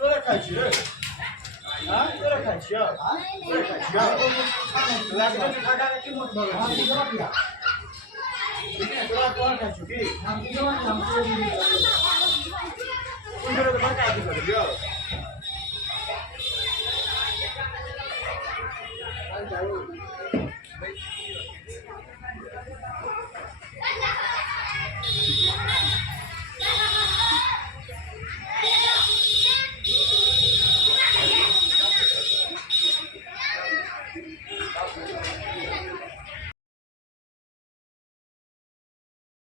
তোরা খাইছি রে হ্যাঁ তোরা খাইছি তোরা খাইছি লাগবে তো টাকা কি মত বলে তোরা কোন খাইছো কি নাম কি জমা নাম করে দিবি কোন করে তো বাকা কি করে দিও